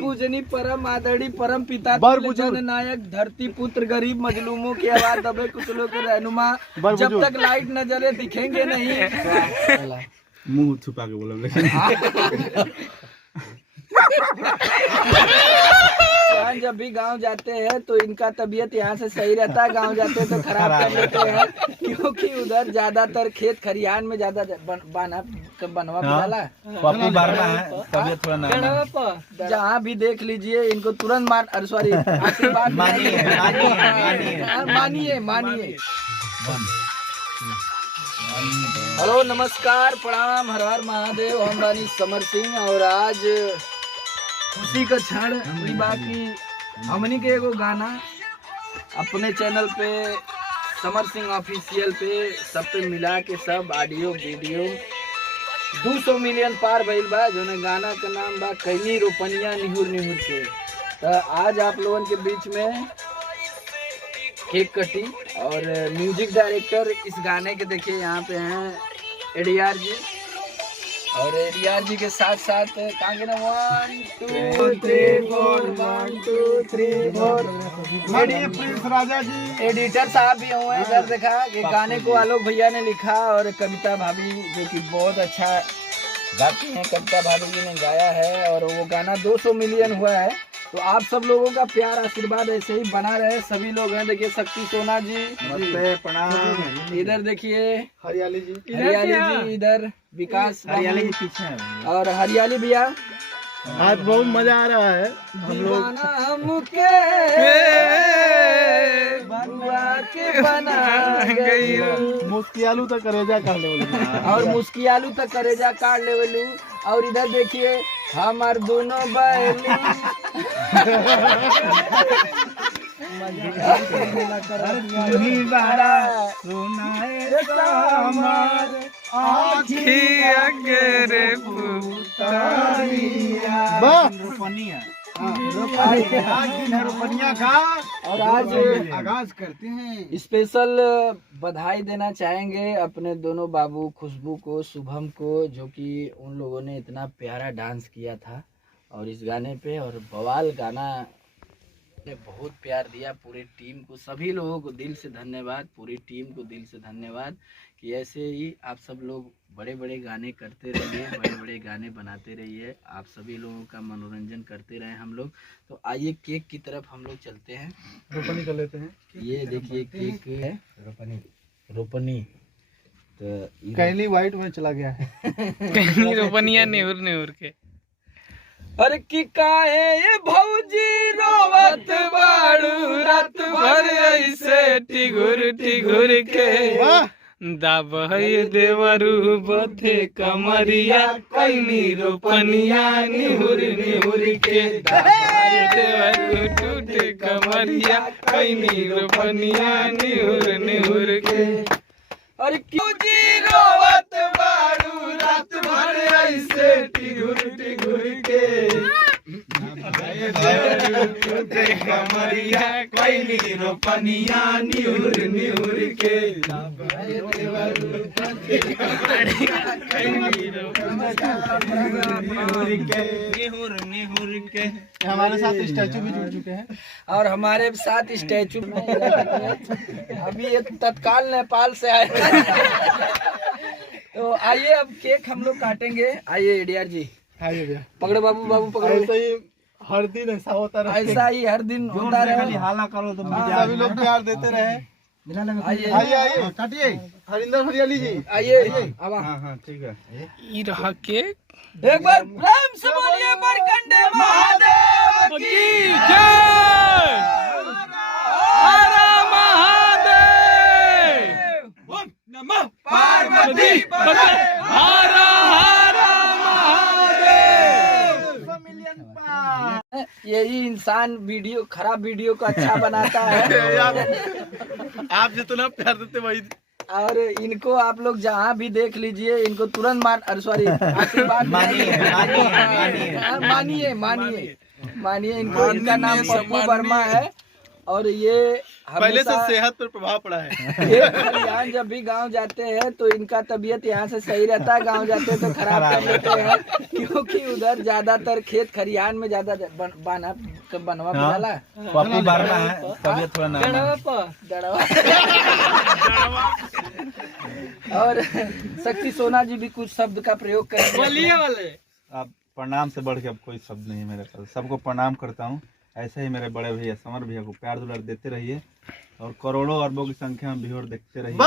पूजनी परम आदरणीय परम पिता जननायक धरती पुत्र गरीब मजलूमों की आवाज दबे कुचलों के रहनुमा, जब तक लाइट न जले दिखेंगे नहीं। मुंह छुपा के बोला। जब भी गांव जाते हैं तो इनका तबीयत यहाँ से सही रहता है, गांव जाते हैं तो खराब कर लेते हैं, क्योंकि उधर ज्यादातर खेत खरियान में ज्यादा बनवा डाला तबीयत थोड़ा जहाँ भी देख लीजिए इनको तुरंत सॉरी आशीर्वाद मानिए। हेलो नमस्कार प्रणाम हर हर महादेव, हम बानी समर सिंह और आज खुशी का क्षण हुई बाकी हमनी के एगो गाना अपने चैनल पे समर सिंह ऑफिशियल पे सब पे मिला के सब ऑडियो वीडियो 200 मिलियन पार भइल बा, जो गाना का नाम बा कैनी रोपनिया निहुर निहुर के। तो आज आप लोगन के बीच में केक कटी और म्यूजिक डायरेक्टर इस गाने के देखिए यहाँ पे हैं एडीआर जी, और एडीआर जी के साथ साथ 1 2 3 4 1 2 3 4 राजा जी एडिटर साहब भी हुए इधर देखा कि गाने को आलोक भैया ने लिखा और कविता भाभी जो कि बहुत अच्छा गाती हैं, कविता भाभी जी ने गाया है और वो गाना 200 मिलियन हुआ है। तो आप सब लोगों का प्यार आशीर्वाद ऐसे ही बना रहे। सभी लोग हैं, देखिए शक्ति सोना जी प्रणाम, इधर देखिए हरियाली जी, इधर विकास हरियाली के पीछे है। और हरियाली भैया आज बहुत मजा आ रहा है। हम लोग बना गई मुस्कियालू तक करेजा काट ले और मुस्कियालू तक करेजा काट ले। और इधर देखिए हमार दोनों बहली का और आज आगाज करते हैं। स्पेशल बधाई देना चाहेंगे अपने दोनों बाबू खुशबू को, शुभम को, जो कि उन लोगों ने इतना प्यारा डांस किया था और इस गाने पे, और बवाल गाना ने बहुत प्यार दिया पूरी टीम को। सभी लोगों को दिल से धन्यवाद, पूरी टीम को दिल से धन्यवाद कि ऐसे ही आप सब लोग बड़े बड़े गाने करते रहिए, बड़े बड़े गाने बनाते रहिए, आप सभी लोगों का मनोरंजन करते रहे हम लोग। तो आइए केक की तरफ हम लोग चलते हैं, रोपनी कर लेते हैं। ये देखिए केक है रोपनी तो कैली वाइट में चला गया है। कैली रोपनिया निहुर के। अरे की काहे ये भौजी रोवत बाड़ू रात भर ऐसे ठिगुर के दाबहय देवरू बथे कमरिया कैनी रोपनिया निहुर के। दाबहय देवरू टूटे कमरिया कैनी रोपनिया निहुर के। अरे क्यों जी रोवत बाड़ू रात भर ऐसे ठिगुर के टूटे कमरिया कैली रोपनिया निहुर के। हमारे साथ स्टैचू भी जुड़ चुके हैं और हमारे साथ स्टैचू में अभी ये तत्काल नेपाल से आए। तो आइए अब केक हम लोग काटेंगे। आइए एडीआर जी, आइए भैया पकड़ो बाबू पकड़ो। ऐसा ही हर दिन ऐसा होता रहे, ऐसा ही हर दिन होता रहे। हाला करो तो सभी लोग प्यार देते रहे। आइए आइए काटिए। हरिंदर हरियाली जी आइए अब हाँ ठीक है। ई रहा केक। एक बार प्रेम से बोलिए मार्कंडे महादेव की जय। हर महादेव। नमः पार्वती हर हर यही इंसान वीडियो खराब वीडियो को अच्छा बनाता है। आप जितना प्यार देते वही। और इनको आप लोग जहाँ भी देख लीजिए इनको तुरंत सॉरी आशीर्वाद मानिए इनको। इनका नाम पप्पू वर्मा है और ये पहले से हमेशा सेहत पर प्रभाव पड़ा है। ये खलियान जब भी गांव जाते हैं तो इनका तबीयत यहाँ से सही रहता है, गांव जाते हैं तो खराब कर लेते हैं, क्योंकि उधर ज्यादातर खेत खलियान में ज्यादा बनवा डाला पप्पू बारना है, तबीयत थोड़ा नाम है। डड़वा और शक्ति सोना जी भी कुछ शब्द का प्रयोग करेंगे। अब प्रणाम से बढ़ के अब कोई शब्द नहीं है मेरे पास। सबको प्रणाम करता हूँ। ऐसे ही मेरे बड़े भैया समर भैया को प्यार दुलार देते रहिए और करोड़ों अरबों की संख्या में व्यूअर देखते रहिए।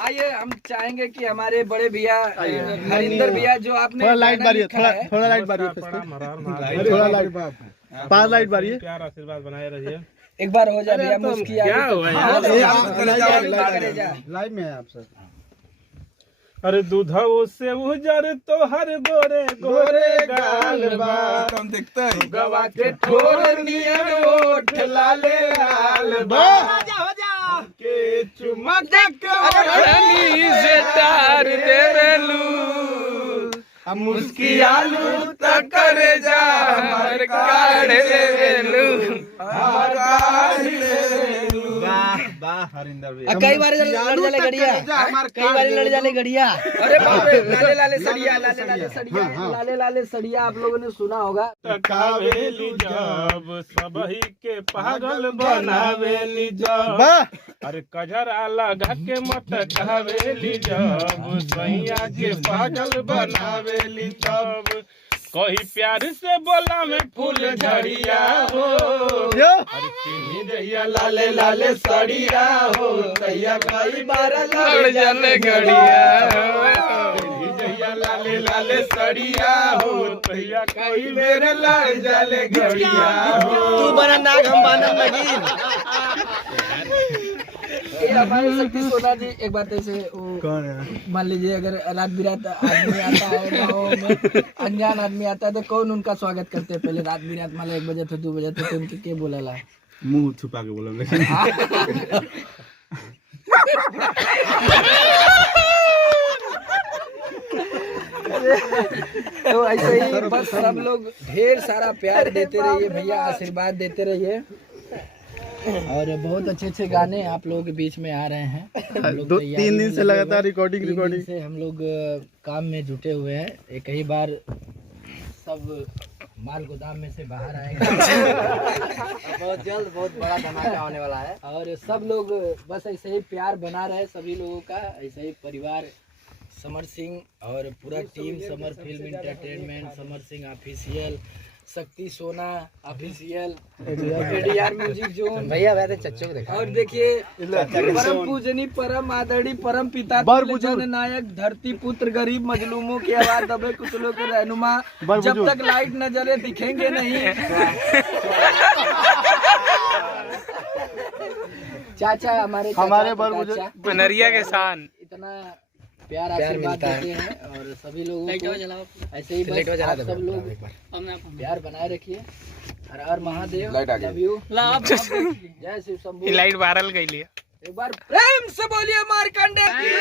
आइए हम चाहेंगे कि हमारे बड़े भैया हरिंदर भैया जो आपने थोड़ा लाइट गाना बारी लिखा है, थोड़ा लाइट बारी थोड़ा लाइट 5 लाइट बारी प्यार आशीर्वाद बनाए रहिए। एक बार हो जाए भैया मुस्किया लाइव में है आप सर। अरे दूधो से उजर तो हर गोरे गोरे गाल बा, हम देखते हैं गवा के ठोर नियर ओठ लाले लाल बा, के चुमक कवनी से तार देवेलू, हम मुस्कियालू तक करे जा हमर काढ़ देवेलू, हमर काढ़ देवेलू। वाह हरिंदर भैया। कई बार लड़ जाले गड़िया, कई बार लड़ जाले गड़िया। अरे बाप रे, लाले लाले सड़िया, लाले लाले सड़िया, लाले लाले सड़िया आप लोगों ने सुना होगा। तकावेली जब सबही के पागल बनावेली जब, अरे कजरा लगा के मत कहवेली जब, सैया के पागल बनावेली तब, कही प्यार से बोला में फूल झड़िया हो, अरे चीनी जहिया लाले लाले सड़िया हो, तैया कई बार लड़ जाले गड़िया हो, जहिया लाले लाले सड़िया हो, तैया कई बेर लड़ जाले गड़िया हो। तू बना नाग हम बानर लगी। ये हमारे शक्ति सोना जी एक बात ऐसे कौन है? मान लीजिए अगर रात बिरात आदमी आता है गाँव में, अनजान आदमी आता है तो कौन उनका स्वागत करते हैं? पहले रात बिरात मान लो 1 बजे थे 2 बजे थे तो उनके क्या बोला ला? मुंह छुपा के बोला लेकिन तो ऐसे ही बस सब लोग ढेर सारा प्यार देते रहिए भैया, आशीर्वाद देते रहिए और बहुत अच्छे अच्छे गाने आप लोगों के बीच में आ रहे हैं। 2-3 दिन से लगातार रिकॉर्डिंग से हम लोग काम में जुटे हुए हैं। एक ही बार सब माल गोदाम में से बाहर आएगा बहुत जल्द बहुत बड़ा धमाका होने वाला है और सब लोग बस ऐसे ही प्यार बना रहे सभी लोगों का, ऐसे ही परिवार समर सिंह और पूरा team summer film entertainment, Samar Singh official, शक्ति सोना ऑफिशियल, एडीआर म्यूजिक जोन भैया वैसे चच्चो को देखा। और देखिए परम पूजनी परम आदरणीय परम पिता जन नायक धरती पुत्र गरीब मजलूमों की आवाज दबे कुचलों के रहनुमा, जब तक लाइट न जले दिखेंगे नहीं। चाचा हमारे बनरिया के शान इतना प्यार आशीर्वाद देते हैं और सभी लोगों को ऐसे ही बस आप सब लोग प्यार बनाए रखिए। हर हर महादेव, लव यू, जय शिव शंभू। लाइट वायरल गई लिया एक बार प्रेम से बोलिए मार्कंडे की